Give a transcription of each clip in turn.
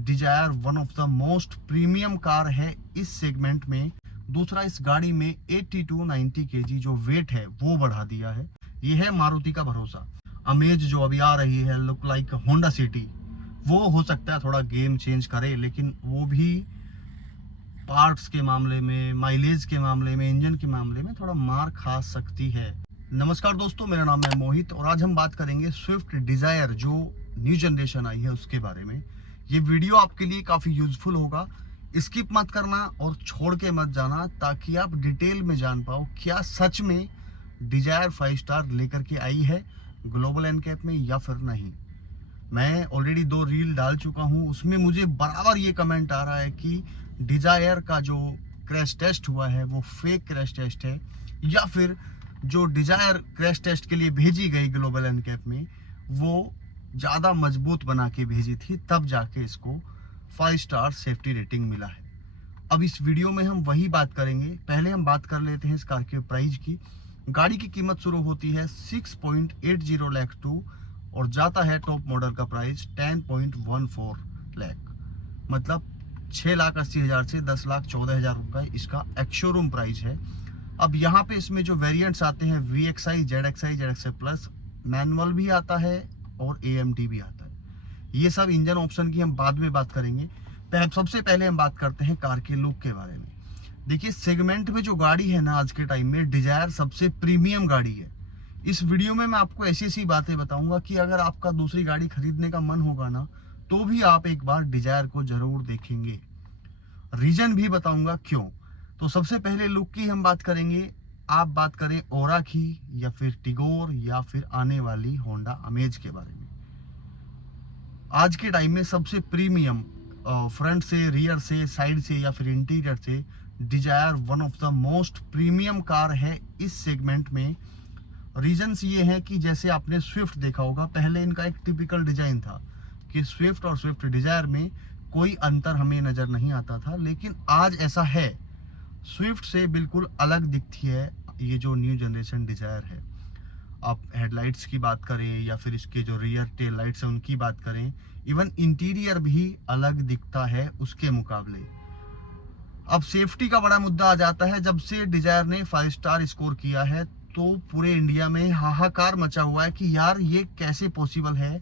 Dzire one of the most premium car है इस segment में। दूसरा, इस गाड़ी में 80 to 90 kg जो वेट है वो बढ़ा दिया है। ये है मारुति का भरोसा। अमेज जो अभी आ रही है लुक लाइक होंडा सिटी, वो हो सकता है थोड़ा गेम चेंज करे, लेकिन वो भी पार्ट्स के मामले में, माइलेज के मामले में, इंजन के मामले में थोड़ा मार खा सकती है। नमस्कार दोस्तों, मेरा नाम है मोहित और आज हम बात करेंगे स्विफ्ट डिजायर जो न्यू जनरेशन आई है उसके बारे में। ये वीडियो आपके लिए काफ़ी यूजफुल होगा, स्किप मत करना और छोड़ के मत जाना ताकि आप डिटेल में जान पाओ क्या सच में डिजायर 5 स्टार लेकर के आई है ग्लोबल एनकैप में या फिर नहीं। मैं ऑलरेडी 2 रील डाल चुका हूँ, उसमें मुझे बराबर ये कमेंट आ रहा है कि डिजायर का जो क्रैश टेस्ट हुआ है वो फेक क्रैश टेस्ट है, या फिर जो डिजायर क्रैश टेस्ट के लिए भेजी गई ग्लोबल एनकैप में वो ज़्यादा मजबूत बना के भेजी थी, तब जाके इसको 5 स्टार सेफ्टी रेटिंग मिला है। अब इस वीडियो में हम वही बात करेंगे। पहले हम बात कर लेते हैं इस कार के प्राइस की। गाड़ी की कीमत शुरू होती है 6.80 लाख टू और जाता है टॉप मॉडल का प्राइस 10.14 लाख, मतलब 6,80,000 से 10,14,000 रुपये इसका एक्स शोरूम प्राइस है। अब यहाँ पे इसमें जो वेरिएंट्स आते हैं VXI, ZXI, ZXI plus, manual भी आता है और AMT भी आता है। ये सब इंजन ऑप्शन की हम बाद में बात करेंगे। सबसे पहले हम बात करते हैं कार के लुक के बारे में। देखिए, सेगमेंट में जो गाड़ी है ना आज के टाइम में, डिजायर सबसे प्रीमियम गाड़ी है। इस वीडियो में मैं आपको ऐसी ऐसी बातें बताऊंगा कि अगर आपका दूसरी गाड़ी खरीदने का मन होगा ना तो भी आप एक बार डिजायर को जरूर देखेंगे। रीजन भी बताऊंगा क्यों। तो सबसे पहले लुक की हम बात करेंगे। आप बात करें ओरा की या फिर टिगोर या फिर आने वाली होंडा अमेज के बारे में, आज के टाइम में सबसे प्रीमियम फ्रंट से, रियर से, साइड से या फिर इंटीरियर से Dzire one of the most premium car है इस सेगमेंट में। रीजंस ये है कि जैसे आपने स्विफ्ट देखा होगा, पहले इनका एक टिपिकल डिजाइन था कि स्विफ्ट और स्विफ्ट डिजायर में कोई अंतर हमें नजर नहीं आता था, लेकिन आज ऐसा है। स्विफ्ट से बिल्कुल अलग दिखती है ये जो न्यू जनरेशन डिजायर है। आप हेडलाइट्स की बात करें या फिर इसके जो रियर टेल लाइट्स हैं उनकी बात करें, इवन इंटीरियर भी अलग दिखता है उसके मुकाबले। अब सेफ्टी का बड़ा मुद्दा आ जाता है। जब से डिजायर ने 5 स्टार स्कोर किया है तो पूरे इंडिया में हाहाकार मचा हुआ है कि यार ये कैसे पॉसिबल है।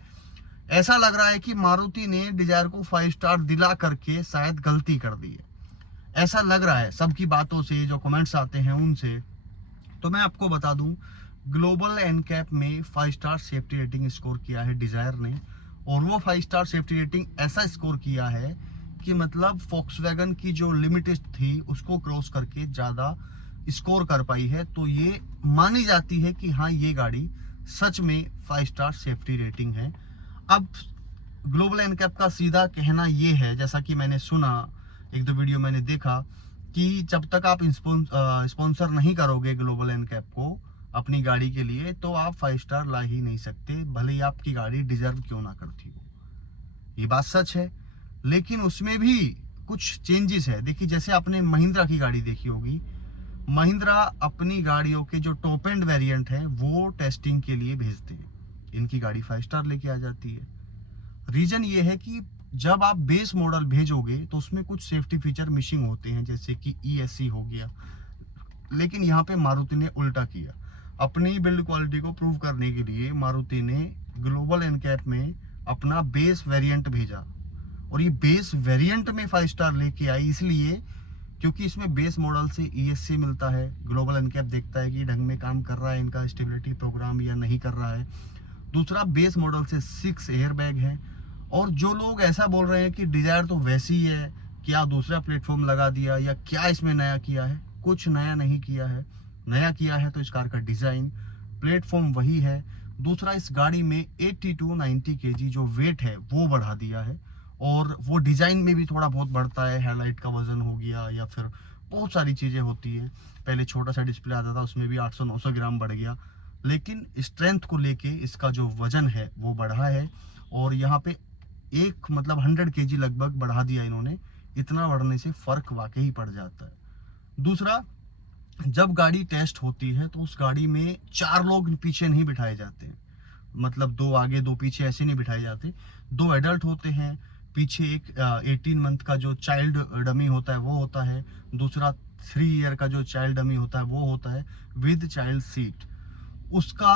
ऐसा लग रहा है कि मारुति ने डिजायर को 5 स्टार दिला करके शायद गलती कर दी है, ऐसा लग रहा है सबकी बातों से, जो कमेंट्स आते हैं उनसे। तो मैं आपको बता दूं, ग्लोबल एनकैप में 5 स्टार सेफ्टी रेटिंग स्कोर किया है डिजायर ने, और वो 5 स्टार सेफ्टी रेटिंग ऐसा स्कोर किया है कि मतलब फॉक्सवैगन की जो लिमिट थी उसको क्रॉस करके ज़्यादा स्कोर कर पाई है। तो ये मानी जाती है कि हाँ, ये गाड़ी सच में 5 स्टार सेफ्टी रेटिंग है। अब ग्लोबल एनकैप का सीधा कहना ये है, जैसा कि मैंने सुना, 1-2 वीडियो मैंने देखा, कि जब तक आप स्पॉन्सर नहीं करोगे ग्लोबल एनकैप को अपनी गाड़ी के लिए तो आप 5 स्टार ला ही नहीं सकते, भले ही आपकी गाड़ी डिजर्व क्यों ना करती हो। ये बात सच है, लेकिन उसमें भी कुछ चेंजेस है। देखिए, जैसे आपने महिंद्रा की गाड़ी देखी होगी, महिंद्रा अपनी गाड़ियों के जो टॉप एंड वेरिएंट है वो टेस्टिंग के लिए भेजते हैं, इनकी गाड़ी 5 स्टार लेके आ जाती है। रीजन ये है कि जब आप बेस मॉडल भेजोगे तो उसमें कुछ सेफ्टी फीचर मिसिंग होते हैं, जैसे कि ESC हो गया, लेकिन यहाँ पे मारुति ने उल्टा किया। अपनी बिल्ड क्वालिटी को प्रूव करने के लिए मारुति ने ग्लोबल एनकैप में अपना बेस वेरिएंट भेजा, और ये बेस वेरिएंट में 5 स्टार लेके आई, इसलिए क्योंकि इसमें बेस मॉडल से ESC मिलता है। ग्लोबल एनकैप देखता है कि ढंग में काम कर रहा है इनका स्टेबिलिटी प्रोग्राम या नहीं कर रहा है। दूसरा, बेस मॉडल से 6 एयर बैग है। और जो लोग ऐसा बोल रहे हैं कि डिजायर तो वैसी ही है, क्या दूसरा प्लेटफॉर्म लगा दिया या क्या इसमें नया किया है, कुछ नया नहीं किया है। नया किया है तो इस कार का डिजाइन, प्लेटफॉर्म वही है। दूसरा, इस गाड़ी में 80 to 90 kg जो वेट है वो बढ़ा दिया है, और वो डिजाइन में भी थोड़ा बहुत बढ़ता है। हेडलाइट का वजन हो गया या फिर बहुत सारी चीजें होती है। पहले छोटा सा डिस्प्ले आता था, उसमें भी 800-900 ग्राम बढ़ गया, लेकिन स्ट्रेंथ को लेके इसका जो वजन है वो बढ़ा है, और यहाँ पे एक मतलब 100 kg लगभग बढ़ा दिया इन्होंने। इतना बढ़ने से फर्क वाकई पड़ जाता है। दूसरा, जब गाड़ी टेस्ट होती है तो उस गाड़ी में 4 लोग पीछे नहीं बिठाए जाते हैं, मतलब 2 आगे 2 पीछे ऐसे नहीं बिठाए जाते। 2 एडल्ट होते हैं, पीछे एक 18 मंथ का जो चाइल्ड डमी होता है वो होता है, दूसरा 3 ईयर का जो चाइल्ड डमी होता है वो होता है विद चाइल्ड सीट। उसका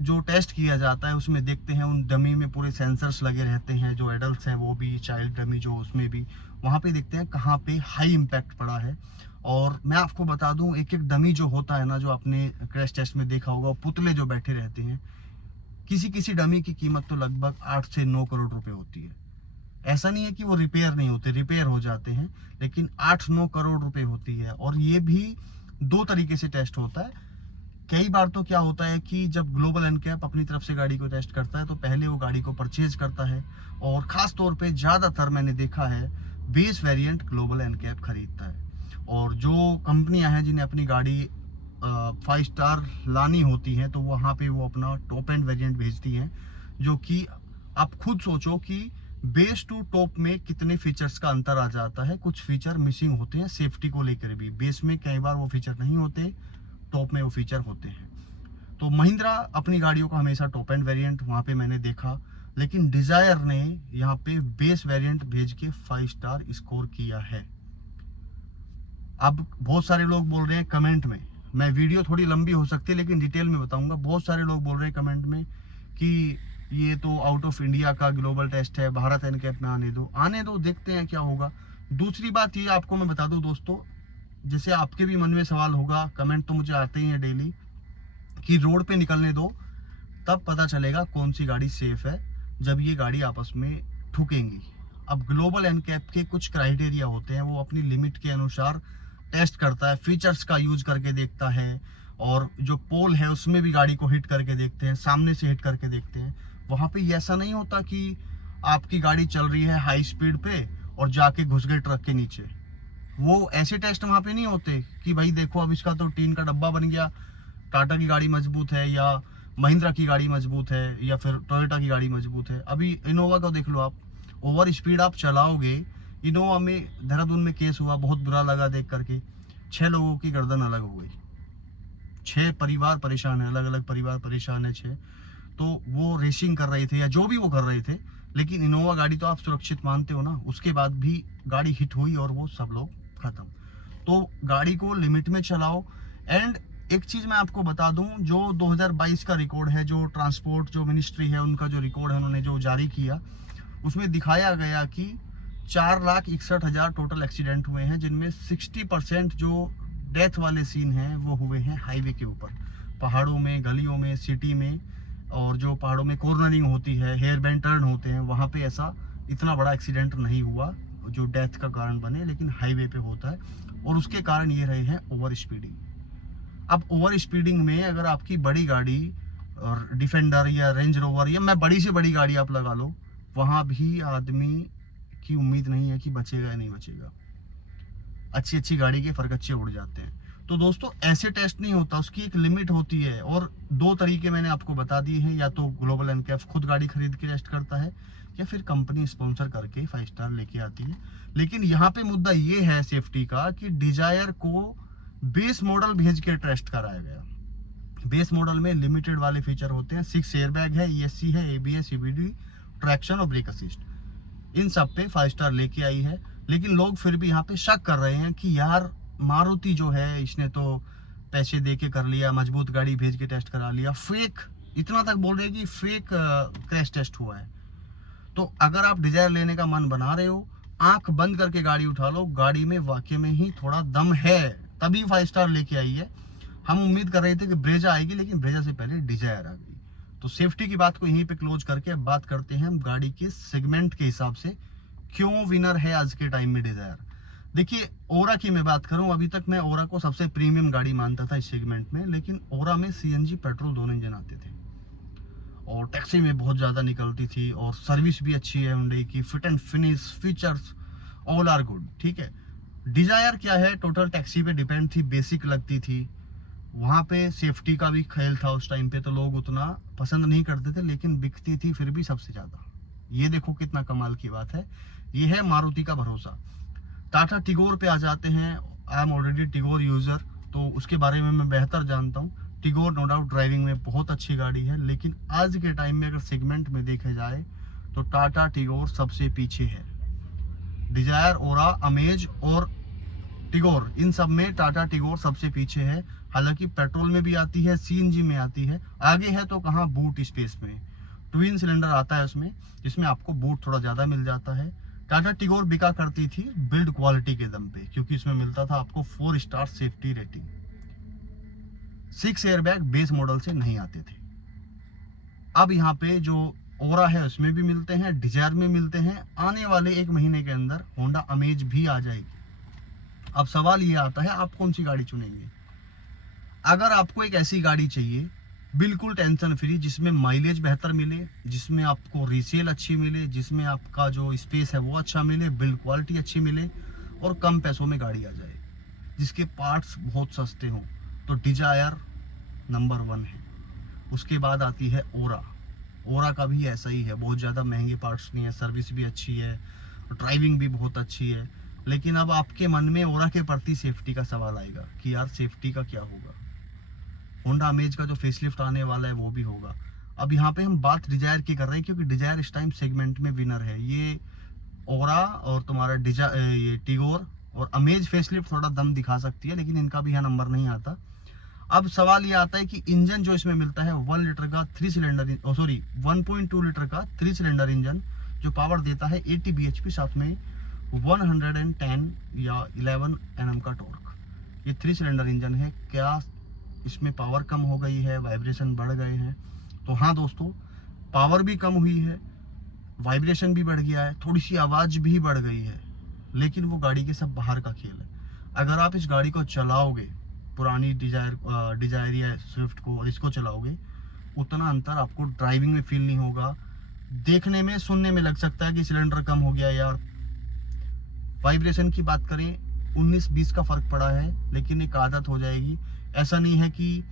जो टेस्ट किया जाता है उसमें देखते हैं उन डमी में पूरे सेंसर्स लगे रहते हैं, जो एडल्ट्स हैं वो भी, चाइल्ड डमी जो उसमें भी, वहाँ पे देखते हैं कहाँ पे हाई इम्पैक्ट पड़ा है। और मैं आपको बता दूं, एक एक डमी जो होता है ना, जो आपने क्रैश टेस्ट में देखा होगा, पुतले जो बैठे रहते हैं, किसी किसी डमी की कीमत तो लगभग 8 से 9 करोड़ रुपए होती है। ऐसा नहीं है कि वो रिपेयर नहीं होते, रिपेयर हो जाते हैं, लेकिन 8-9 करोड़ रुपए होती है। और ये भी 2 तरीके से टेस्ट होता है। कई बार तो क्या होता है कि जब ग्लोबल एनकैप अपनी तरफ से गाड़ी को टेस्ट करता है तो पहले वो गाड़ी को परचेज करता है, और खास तौर पे ज़्यादातर मैंने देखा है बेस वेरिएंट ग्लोबल एनकैप खरीदता है। और जो कंपनियां हैं जिन्हें अपनी गाड़ी 5 स्टार लानी होती हैं, तो वहाँ पे वो अपना टॉप एंड वेरिएंट भेजती हैं, जो कि आप खुद सोचो कि बेस टू टॉप में कितने फीचर्स का अंतर आ जाता है। कुछ फीचर मिसिंग होते हैं सेफ्टी को लेकर भी, बेस में कई बार वो फीचर नहीं होते, टॉप में वो फीचर होते हैं। तो महिंद्रा अपनी गाड़ियों का हमेशा टॉप एंड वेरिएंट वहाँ पे मैंने देखा, लेकिन डिजायर ने यहाँ पे बेस वेरिएंट भेज के 5 स्टार स्कोर किया है। अब बहुत सारे लोग बोल रहे हैं कमेंट में, मैं वीडियो थोड़ी लंबी हो सकती है लेकिन डिटेल में बताऊंगा, बहुत सारे लोग बोल रहे हैं कमेंट में कि ये तो आउट ऑफ इंडिया का ग्लोबल टेस्ट है, भारत एनकैप में आने दो, देखते हैं क्या होगा। दूसरी बात ये आपको मैं बता दूं दोस्तों, जैसे आपके भी मन में सवाल होगा, कमेंट तो मुझे आते ही हैं डेली, कि रोड पे निकलने दो तब पता चलेगा कौन सी गाड़ी सेफ है, जब ये गाड़ी आपस में ठुकेंगी। अब ग्लोबल एनकैप के कुछ क्राइटेरिया होते हैं, वो अपनी लिमिट के अनुसार टेस्ट करता है, फीचर्स का यूज करके देखता है, और जो पोल है उसमें भी गाड़ी को हिट करके देखते हैं, सामने से हिट करके देखते हैं। वहाँ पे ऐसा नहीं होता कि आपकी गाड़ी चल रही है हाई स्पीड पे और जाके घुस गए ट्रक के नीचे। वो ऐसे टेस्ट वहाँ पे नहीं होते कि भाई देखो अब इसका तो टीन का डब्बा बन गया, टाटा की गाड़ी मजबूत है या महिंद्रा की गाड़ी मजबूत है या फिर टोयोटा की गाड़ी मजबूत है। अभी इनोवा को देख लो आप, ओवर स्पीड आप चलाओगे, इनोवा में देहरादून में केस हुआ, बहुत बुरा लगा देख करके, 6 लोगों की गर्दन अलग हो गई, 6 परिवार परेशान है, अलग अलग परिवार परेशान है 6। तो वो रेसिंग कर रहे थे या जो भी वो कर रहे थे, लेकिन इनोवा गाड़ी तो आप सुरक्षित मानते हो ना, उसके बाद भी गाड़ी हिट हुई और वो सब लोग खत्म। तो गाड़ी को लिमिट में चलाओ। एंड एक चीज मैं आपको बता दूं, जो 2022 का रिकॉर्ड है, जो ट्रांसपोर्ट जो मिनिस्ट्री है उनका जो रिकॉर्ड है उन्होंने जो जारी किया, उसमें दिखाया गया कि 4,61,000 टोटल एक्सीडेंट हुए हैं, जिनमें 60% जो डेथ वाले सीन हैं वो हुए हैं हाईवे के ऊपर, पहाड़ों में, गलियों में, सिटी में। और जो पहाड़ों में कॉर्नरिंग होती है, हेयर बैंड टर्न होते हैं, वहाँ पे ऐसा इतना बड़ा एक्सीडेंट नहीं हुआ जो डेथ का कारण बने, लेकिन हाईवे पे होता है, और उसके कारण ये रहे हैं ओवर स्पीडिंग। अब ओवर स्पीडिंग में अगर आपकी बड़ी गाड़ी और डिफेंडर या रेंज रोवर या मैं बड़ी से बड़ी गाड़ी आप लगा लो, वहाँ भी आदमी की उम्मीद नहीं है कि बचेगा या नहीं बचेगा। अच्छी अच्छी गाड़ी के फरकच्चे उड़ जाते हैं। तो दोस्तों ऐसे टेस्ट नहीं होता, उसकी एक लिमिट होती है। और 2 तरीके मैंने आपको बता दिए हैं, या तो ग्लोबल एनकैप खुद गाड़ी खरीद के टेस्ट करता है या फिर कंपनी स्पॉन्सर करके 5 स्टार लेके आती है। लेकिन यहाँ पे मुद्दा ये है सेफ्टी का कि डिजायर को बेस मॉडल भेज के टेस्ट कराया गया। बेस मॉडल में लिमिटेड वाले फीचर होते हैं, 6 एयरबैग है, ESC है, ABS, CBD, ट्रैक्शन और ब्रेक असिस्ट, इन सब पे 5 स्टार लेके आई है। लेकिन लोग फिर भी यहाँ पे शक कर रहे हैं कि यार मारुति जो है इसने तो पैसे दे के कर लिया, मजबूत गाड़ी भेज के टेस्ट करा लिया, फेक, इतना तक बोल रहे हैं कि फेक क्रैश टेस्ट हुआ है। तो अगर आप डिजायर लेने का मन बना रहे हो, आंख बंद करके गाड़ी उठा लो, गाड़ी में वाकई में ही थोड़ा दम है, तभी 5 स्टार लेके आई है। हम उम्मीद कर रहे थे कि ब्रेजा आएगी, लेकिन ब्रेजा से पहले डिजायर आ गई। तो सेफ्टी की बात को यहीं पे क्लोज करके अब बात करते हैं हम गाड़ी के सेगमेंट के हिसाब से क्यों विनर है आज के टाइम में डिजायर। देखिए ओरा की मैं बात करूं, अभी तक मैं ओरा को सबसे प्रीमियम गाड़ी मानता था इस सेगमेंट में, लेकिन ओरा में CNG पेट्रोल दोनों इंजन आते थे और टैक्सी में बहुत ज़्यादा निकलती थी, और सर्विस भी अच्छी है हुंडई की, fit and finish, features all are good, ठीक है। डिजायर क्या है, टोटल टैक्सी पे डिपेंड थी, बेसिक लगती थी, वहाँ पे सेफ्टी का भी ख्याल था उस टाइम पे, तो लोग उतना पसंद नहीं करते थे, लेकिन बिकती थी फिर भी सबसे ज़्यादा। ये देखो कितना कमाल की बात है, ये है मारुति का भरोसा। टाटा टिगोर पे आ जाते हैं, I am already Tigor user, तो उसके बारे में मैं बेहतर जानता हूँ। टिगोर नो डाउट ड्राइविंग में बहुत अच्छी गाड़ी है, लेकिन आज के टाइम में अगर सेगमेंट में देखा जाए तो टाटा टिगोर सबसे पीछे है। डिजायर, ओरा, अमेज और टिगोर, इन सब में टाटा टिगोर सबसे पीछे है। हालांकि पेट्रोल में भी आती है, सीएनजी में आती है, आगे है तो कहाँ, बूट स्पेस में। ट्विन सिलेंडर आता है उसमें, जिसमें आपको बूट थोड़ा ज्यादा मिल जाता है। टाटा टिगोर बिका करती थी बिल्ड क्वालिटी के दम पे, क्योंकि इसमें मिलता था आपको 4 star safety rating. 6 airbag base model से नहीं आते थे। अब यहाँ पे जो ओरा है उसमें भी मिलते हैं, डिजायर में मिलते हैं। आने वाले 1 महीने के अंदर होंडा अमेज भी आ जाएगी। अब सवाल ये आता है, आप कौन सी गाड़ी चुनेंगे? अगर आपको एक ऐसी गाड़ी चाहिए बिल्कुल टेंशन फ्री, जिसमें माइलेज बेहतर मिले, जिसमें आपको रीसेल अच्छी मिले, जिसमें आपका जो स्पेस है वो अच्छा मिले, बिल्ड क्वालिटी अच्छी मिले और कम पैसों में गाड़ी आ जाए, जिसके पार्ट्स बहुत सस्ते हों, तो डिजायर नंबर 1 है। उसके बाद आती है ओरा। ओरा का भी ऐसा ही है, बहुत ज़्यादा महंगे पार्ट्स नहीं है, सर्विस भी अच्छी है, ड्राइविंग भी बहुत अच्छी है। लेकिन अब आपके मन में ओरा के प्रति सेफ्टी का सवाल आएगा कि यार सेफ्टी का क्या होगा। होंडा अमेज का जो फेसलिफ्ट आने वाला है वो भी होगा। अब यहाँ पे हम बात डिजायर की कर रहे हैं, क्योंकि डिजायर इस टाइम सेगमेंट में विनर है। ये ओरा और तुम्हारा ये टिगोर और अमेज फेसलिफ्ट थोड़ा दम दिखा सकती है, लेकिन इनका भी यहाँ नंबर नहीं आता। अब सवाल ये आता है कि इंजन जो इसमें मिलता है 1 लीटर का 3 सिलेंडर, 1.2 लीटर का 3 सिलेंडर इंजन, जो पावर देता है 80 bhp, साथ में 110 या 11 Nm का टॉर्क। ये 3 सिलेंडर इंजन है। क्या इसमें पावर कम हो गई है, वाइब्रेशन बढ़ गए हैं? तो हाँ दोस्तों, पावर भी कम हुई है, वाइब्रेशन भी बढ़ गया है, थोड़ी सी आवाज़ भी बढ़ गई है, लेकिन वो गाड़ी के सब बाहर का खेल है। अगर आप इस गाड़ी को चलाओगे, पुरानी डिजायर या स्विफ्ट को, और इसको चलाओगे, उतना अंतर आपको ड्राइविंग में फील नहीं होगा। देखने में, सुनने में लग सकता है कि सिलेंडर कम हो गया यार। वाइब्रेशन की बात करें, 19-20 का फर्क पड़ा है, लेकिन एक आदत हो जाएगी। ऐसा नहीं है कि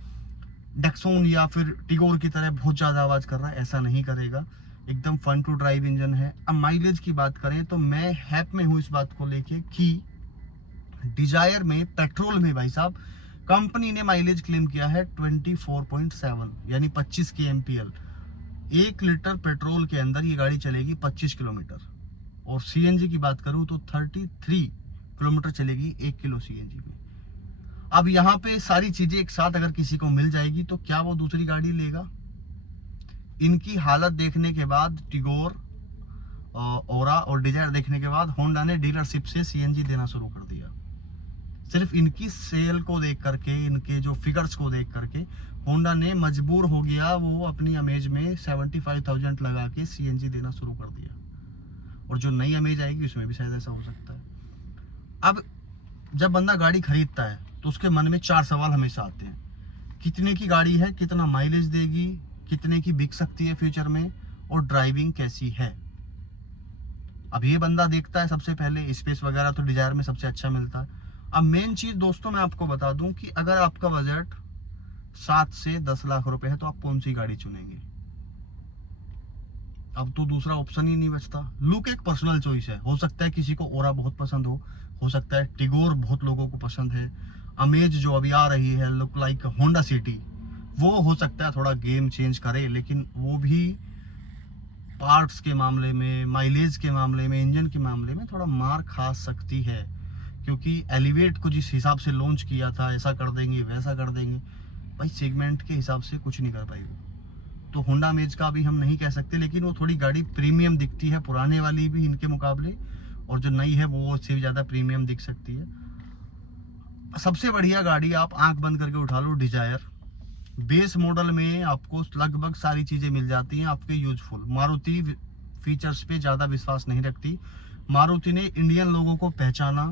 डेक्सोन या फिर टिगोर की तरह बहुत ज़्यादा आवाज़ कर रहा है, ऐसा नहीं करेगा। एकदम फन टू ड्राइव इंजन है। अब माइलेज की बात करें तो मैं हैप में हूँ इस बात को लेके कि डिजायर में, पेट्रोल में भाई साहब, कंपनी ने माइलेज क्लेम किया है 24.7, यानी 25 kmpl। 1 लीटर पेट्रोल के अंदर ये गाड़ी चलेगी 25 किलोमीटर। और सीएनजी की बात करूं तो 33 किलोमीटर चलेगी 1 किलो सीएनजी में। अब यहाँ पे सारी चीजें एक साथ अगर किसी को मिल जाएगी तो क्या वो दूसरी गाड़ी लेगा? इनकी हालत देखने के बाद, टिगोर, ओरा और डिजायर देखने के बाद, होंडा ने डीलरशिप से सीएनजी देना शुरू कर दिया। सिर्फ इनकी सेल को देख करके, इनके जो फिगर्स को देख करके होंडा ने मजबूर हो गया, वो अपनी अमेज में 75,000 लगा के सीएनजी देना शुरू कर दिया। और जो नई अमेज आएगी उसमें भी शायद ऐसा हो सकता है। अब जब बंदा गाड़ी खरीदता है तो उसके मन में 4 सवाल हमेशा आते हैं। कितने की गाड़ी है, कितना माइलेज देगी, कितने की बिक सकती है फ्यूचर में, और ड्राइविंग कैसी है। अब ये बंदा देखता है सबसे पहले। स्पेस वगैरह तो डिजायर में सबसे अच्छा मिलता है। अब मेन चीज दोस्तों मैं आपको बता दूं कि अगर आपका बजट 7 से 10 लाख रुपए है तो आप कौन सी गाड़ी चुनेंगे? अब तो दूसरा ऑप्शन ही नहीं बचता। लुक एक पर्सनल चॉइस है। हो सकता है किसी को ओरा बहुत पसंद हो सकता है टिगोर बहुत लोगों को पसंद है, अमेज जो अभी आ रही है लुक लाइक होंडा सिटी, वो हो सकता है थोड़ा गेम चेंज करे, लेकिन वो भी पार्ट्स के मामले में, माइलेज के मामले में, इंजन के मामले में थोड़ा मार खा सकती है। क्योंकि एलिवेट को जिस हिसाब से लॉन्च किया था, ऐसा कर देंगे वैसा कर देंगे, भाई सेगमेंट के हिसाब से कुछ नहीं कर पाई वो। तो होंडा अमेज का भी हम नहीं कह सकते, लेकिन वो थोड़ी गाड़ी प्रीमियम दिखती है, पुराने वाली भी इनके मुकाबले, और जो नई है वो उससे भी ज़्यादा प्रीमियम दिख सकती है। सबसे बढ़िया गाड़ी आप आंख बंद करके उठा लो, डिजायर। बेस मॉडल में आपको लगभग सारी चीज़ें मिल जाती हैं आपके यूजफुल। मारुति फीचर्स पे ज़्यादा विश्वास नहीं रखती। मारुति ने इंडियन लोगों को पहचाना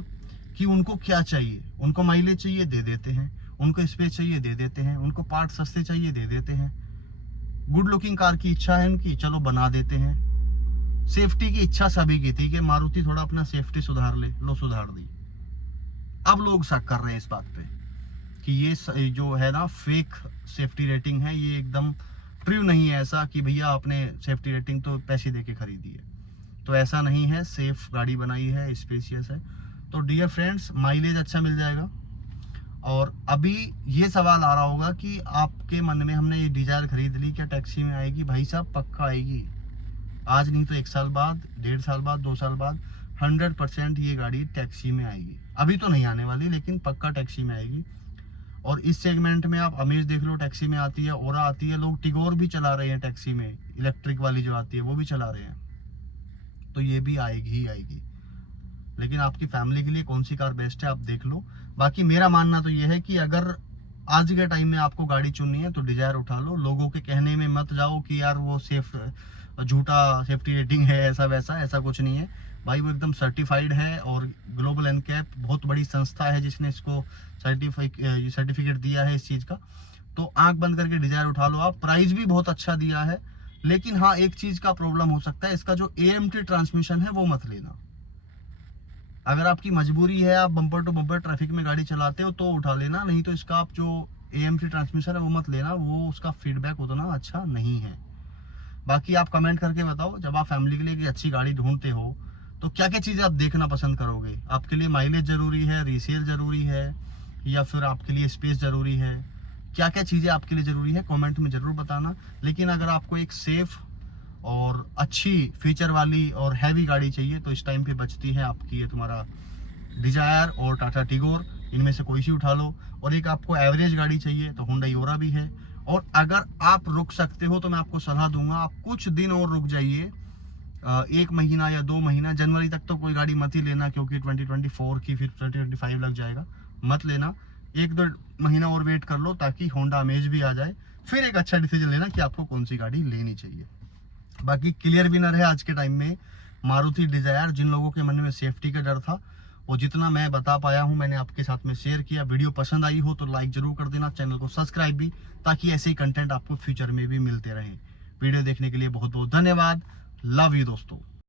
कि उनको क्या चाहिए। उनको माइलेज चाहिए, दे देते हैं। उनको स्पेस चाहिए, दे देते हैं। उनको पार्ट सस्ते चाहिए, दे देते हैं। गुड लुकिंग कार की इच्छा है इनकी, चलो बना देते हैं। सेफ्टी की इच्छा सभी की थी कि मारुति थोड़ा अपना सेफ्टी सुधार ले, लो सुधार दी। अब लोग शक कर रहे हैं इस बात पे कि ये जो है ना फेक सेफ्टी रेटिंग है, ये एकदम ट्रू नहीं है। ऐसा कि भैया आपने सेफ्टी रेटिंग तो पैसे देके खरीदी है, तो ऐसा नहीं है। सेफ गाड़ी बनाई है, स्पेशियस है। तो डियर फ्रेंड्स, माइलेज अच्छा मिल जाएगा। और अभी ये सवाल आ रहा होगा कि आपके मन में, हमने ये डिजायर खरीद ली, क्या टैक्सी में आएगी? भाई साहब पक्का आएगी। आज नहीं तो 1 साल बाद, 1.5 साल बाद, 2 साल बाद 100% ये गाड़ी टैक्सी में आएगी। अभी तो नहीं आने वाली, लेकिन पक्का टैक्सी में आएगी। और इस सेगमेंट में आप अमेज देख लो, टैक्सी में आती है, ओरा आती है, लोग टिगोर भी चला रहे हैं टैक्सी में, इलेक्ट्रिक वाली जो आती है वो भी चला रहे हैं। तो ये भी आएगी ही आएगी। लेकिन आपकी फैमिली के लिए कौन सी कार बेस्ट है आप देख लो। बाकी मेरा मानना तो ये है कि अगर आज के टाइम में आपको गाड़ी चुननी है तो डिजायर उठा लो। लोगों के कहने में मत जाओ कि यार वो झूठा सेफ्टी रेटिंग है, ऐसा वैसा, ऐसा कुछ नहीं है भाई। वो एकदम सर्टिफाइड है और ग्लोबल एनकैप बहुत बड़ी संस्था है जिसने इसको सर्टिफिकेट दिया है इस चीज़ का। तो आंख बंद करके डिजायर उठा लो आप। प्राइस भी बहुत अच्छा दिया है, लेकिन हाँ एक चीज़ का प्रॉब्लम हो सकता है, इसका जो AMT ट्रांसमिशन है वो मत लेना। अगर आपकी मजबूरी है, आप बम्पर टू बम्पर ट्रैफिक में गाड़ी चलाते हो तो उठा लेना, नहीं तो इसका आप जो AMT ट्रांसमिशन है वो मत लेना, वो उसका फीडबैक उतना अच्छा नहीं है। बाकी आप कमेंट करके बताओ, जब आप फैमिली के लिए एक अच्छी गाड़ी ढूंढते हो तो क्या क्या चीज़ें आप देखना पसंद करोगे। आपके लिए माइलेज ज़रूरी है, रीसेल ज़रूरी है, या फिर आपके लिए स्पेस ज़रूरी है, क्या क्या चीज़ें आपके लिए ज़रूरी है कमेंट में ज़रूर बताना। लेकिन अगर आपको एक सेफ और अच्छी फीचर वाली और हैवी गाड़ी चाहिए तो इस टाइम पे बचती है आपकी ये तुम्हारा डिजायर और टाटा टिगोर, इनमें से कोई सी उठा लो। और एक आपको एवरेज गाड़ी चाहिए तो हुंडई ओरा भी है। और अगर आप रुक सकते हो तो मैं आपको सलाह दूंगा, आप कुछ दिन और रुक जाइए, 1 महीना या 2 महीना, जनवरी तक तो कोई गाड़ी मत ही लेना, क्योंकि 2024 की फिर 2025 लग जाएगा, मत लेना। 1-2 महीना और वेट कर लो ताकि होंडा अमेज भी आ जाए, फिर एक अच्छा डिसीजन लेना कि आपको कौन सी गाड़ी लेनी चाहिए। बाकी क्लियर विनर है आज के टाइम में मारुति डिजायर। जिन लोगों के मन में सेफ्टी का डर था, वो जितना मैं बता पाया हूं मैंने आपके साथ में शेयर किया। वीडियो पसंद आई हो तो लाइक जरूर कर देना, चैनल को सब्सक्राइब भी, ताकि ऐसे ही कंटेंट आपको फ्यूचर में भी मिलते रहे। वीडियो देखने के लिए बहुत बहुत धन्यवाद। लव यू दोस्तों।